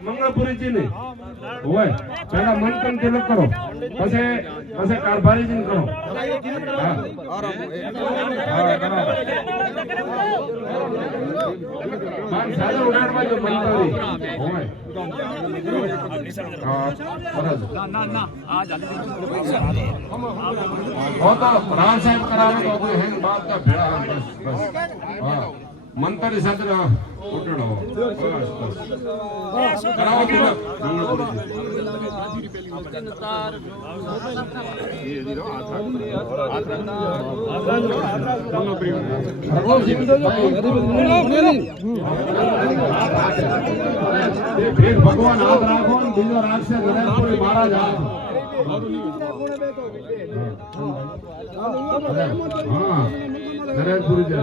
મંગળપુરીજી ની હોય પહેલા મંથન તિલક કરો પછી કારભારીજી ને કરો સાદો ઉડાડવા જો મંતરી હોય तो राम साहब करावे तो कोई है बात का भेड़ा बस बस हां मंत्री सत्र उठड़ो बस कराओ तिलक भेद भगवान हाथ राखो ने बीजो राखसे नरेंद्रपुरी महाराज हाथ हां नरेंद्रपुरी जा